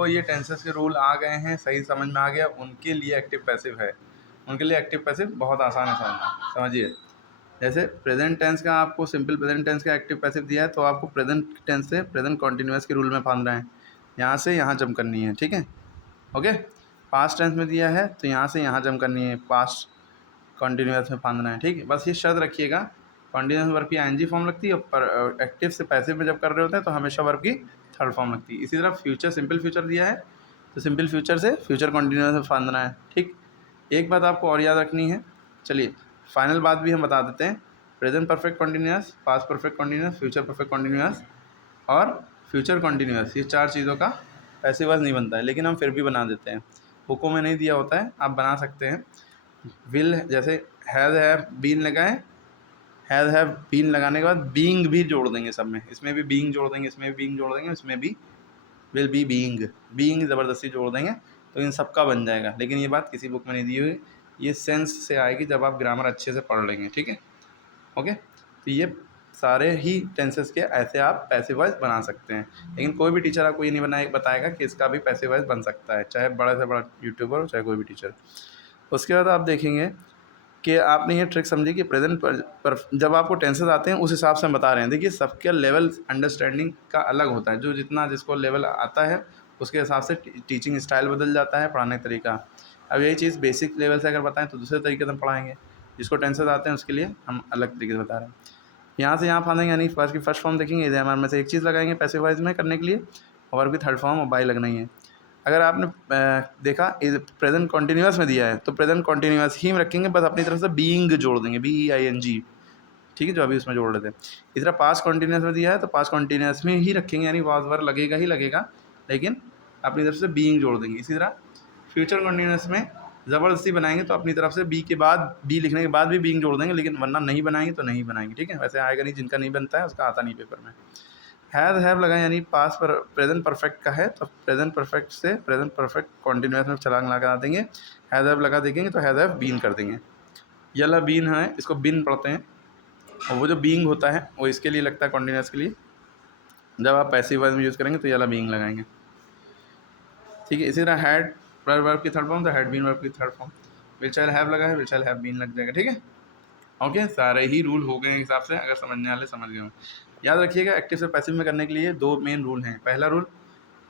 जिनको ये टेंसेस के रूल आ गए हैं, सही समझ में आ गया, उनके लिए एक्टिव पैसिव है। उनके लिए एक्टिव पैसिव बहुत आसान है समझना। समझिए, जैसे प्रेजेंट टेंस का आपको सिंपल प्रेजेंट टेंस का एक्टिव पैसिव दिया है, तो आपको प्रेजेंट टेंस से प्रेजेंट कॉन्टिन्यूअस के रूल में फांदना है। यहाँ से यहाँ जंप करनी है, ठीक है, ओके। पास्ट टेंस में दिया है तो यहाँ से यहाँ जंप करनी है, पास्ट कॉन्टिन्यूअस में फांदना है, ठीक है। बस ये शर्त रखिएगा, कॉन्टिन्यूअस वर्ब की आईएनजी फॉर्म लगती है, और एक्टिव से पैसिव में जब कर रहे होते हैं तो हमेशा वर्ब की थर्ड फॉर्म लगती है। इसी तरह फ्यूचर, सिंपल फ्यूचर दिया है तो सिंपल फ्यूचर से फ्यूचर कॉन्टिन्यूअस में फांदना है, ठीक। एक बात आपको और याद रखनी है, चलिए फाइनल बात भी हम बता देते हैं। Present perfect continuous, past perfect continuous, future perfect continuous और फ्यूचर कॉन्टिन्यूअस, ये 4 चीज़ों का पैसिव वॉइस नहीं बनता है, लेकिन हम फिर भी बना देते हैं। बुकों में नहीं दिया होता है, आप बना सकते हैं। विल, जैसे हैज़ हैव बीन लगाएं, हैज़ हैव बीन लगाने के बाद बीइंग भी जोड़ देंगे सब में, इसमें भी बीइंग जोड़ देंगे, इसमें भी बीइंग जोड़ देंगे, इसमें भी विल बी बीइंग, बीइंग ज़बरदस्ती जोड़ देंगे तो इन सब का बन जाएगा। लेकिन ये बात किसी बुक में नहीं दी हुई, ये सेंस से आएगी जब आप ग्रामर अच्छे से पढ़ लेंगे, ठीक है, ओके। तो ये सारे ही टेंसेस के ऐसे आप पैसिव वॉइस बना सकते हैं, लेकिन कोई भी टीचर आपको ये नहीं बताएगा कि इसका भी पैसिव वॉइस बन सकता है, चाहे बड़े से बड़ा यूट्यूबर हो, चाहे कोई भी टीचर। उसके बाद आप देखेंगे कि आपने ये ट्रिक समझी कि प्रेजेंट पर जब आपको टेंसेस आते हैं उस हिसाब से हम बता रहे हैं। देखिए, सबके लेवल अंडरस्टैंडिंग का अलग होता है, जो जितना जिसको लेवल आता है उसके हिसाब से टीचिंग स्टाइल बदल जाता है, पढ़ाने का तरीका। अब यही चीज़ बेसिक लेवल से अगर बताएं तो दूसरे तरीके से हम पढ़ाएंगे, जिसको टेंसेस आते हैं उसके लिए हम अलग तरीके से बता रहे हैं। यहाँ से यहाँ फांदेंगे, यानी फर्स्ट की फर्स्ट फॉर्म देखेंगे, इधर हमारे में से एक चीज़ लगाएंगे पैसिव वॉइस में करने के लिए, और भी थर्ड फॉर्म और बाई लगना ही है। अगर आपने देखा प्रेजेंट कॉन्टिन्यूअस में दिया है तो प्रेजेंट कॉन्टिन्यूअस ही में रखेंगे, बस अपनी तरफ से बीइंग जोड़ देंगे, BEING, ठीक है, जो अभी उसमें जोड़ रहे थे। इस तरह पास्ट कॉन्टिन्यूअस में दिया है तो पास्ट कॉन्टिन्यूअस में ही रखेंगे, यानी वाज वर लगेगा ही लगेगा, लेकिन अपनी तरफ से बीइंग जोड़ देंगे। इसी तरह फ्यूचर कॉन्टिन्यूअस में ज़बरदस्ती बनाएंगे तो अपनी तरफ से बी के बाद, बी लिखने के बाद भी बीइंग जोड़ देंगे, लेकिन वरना नहीं बनाएंगे तो नहीं बनाएंगे, ठीक है। वैसे आएगा नहीं, जिनका नहीं बनता है उसका आता नहीं पेपर में। हैज़ हैव लगाएं, यानी पास पर प्रेजेंट परफेक्ट का है तो प्रेजेंट परफेक्ट से प्रेजेंट परफेक्ट कॉन्टिन्यूअस में छलांग लगा देंगे। हैज़ हैव लगा देंगे तो हैज़ हैव बीन कर देंगे। यला बीन है, इसको बिन पढ़ते हैं, और वो जो बीइंग होता है वो इसके लिए लगता है कॉन्टिन्यूअस के लिए। जब आप पैसिव वॉइस में यूज़ करेंगे तो यला बीइंग लगाएंगे, ठीक है। इसी तरह हैड वर्ब की थर्ड फॉर्म तो हैड बीन वर्ब की third form. Will shall have लगा है, विल शैल हैव बीन लग जाएगा, ठीक है, ओके। सारे ही रूल हो गए हिसाब से, अगर समझने वाले समझ गए हों। याद रखिएगा, एक्टिव से पैसिव में करने के लिए 2 मेन रूल हैं। पहला रूल,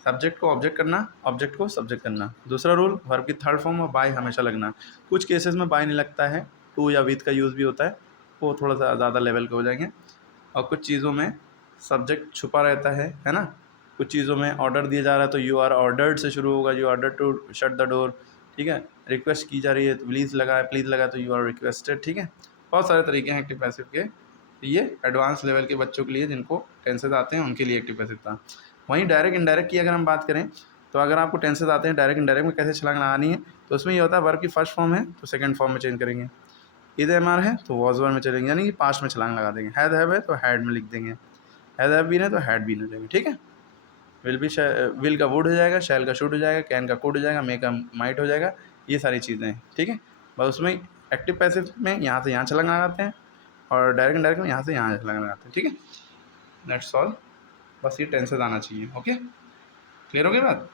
सब्जेक्ट को ऑब्जेक्ट करना, ऑब्जेक्ट को सब्जेक्ट करना। दूसरा रूल, वर्ब की थर्ड फॉर्म और बाय हमेशा लगना। कुछ केसेस में बाय नहीं लगता है, टू या विथ का यूज़ भी होता है, वो थोड़ा सा ज़्यादा लेवल के हो जाएंगे। और कुछ चीज़ों में सब्जेक्ट छुपा रहता है ना। कुछ चीज़ों में ऑर्डर दिया जा रहा है तो यू आर ऑर्डर्ड से शुरू होगा, you order to shut the door, ठीक है। रिक्वेस्ट की जा रही है तो प्लीज़ लगा है, प्लीज़ लगा तो यू आर रिक्वेस्टेड, ठीक है। बहुत सारे तरीके हैं एक्टिव पैसिव के। ये एडवांस लेवल के बच्चों के लिए, जिनको टेंसेस आते हैं उनके लिए एक्टिव पैसिव था। वहीं डायरेक्ट इनडायरेक्ट की अगर हम बात करें तो अगर आपको टेंसेस आते हैं डायरेक्ट इनडायरेक्ट में कैसे छलांग लगानी है, तो उसमें ये होता है वर्ब की फर्स्ट फॉर्म है तो सेकंड फॉर्म में चेंज करेंगे। इधर एमआर है तो वॉज वर में चलेंगे, यानी कि पास्ट में छलांग लगा देंगे। हैड हैव है तो हैड में लिख देंगे, हैड हैव बीन है तो हैड बीन हो जाएगा, ठीक है। विल का वुड हो जाएगा, शैल का शुड हो जाएगा, कैन का कुड हो जाएगा, मे का माइट हो जाएगा। ये सारी चीज़ें हैं, ठीक है। बस उसमें एक्टिव पैसिव में यहाँ से यहाँ छलांग लगाते हैं, और डायरेक्ट इनडायरेक्ट में यहाँ से यहाँ छलांग लगाते हैं, ठीक है। दैट्स ऑल, बस ये टेंसेस आना चाहिए, ओके। क्लियर हो गई बात।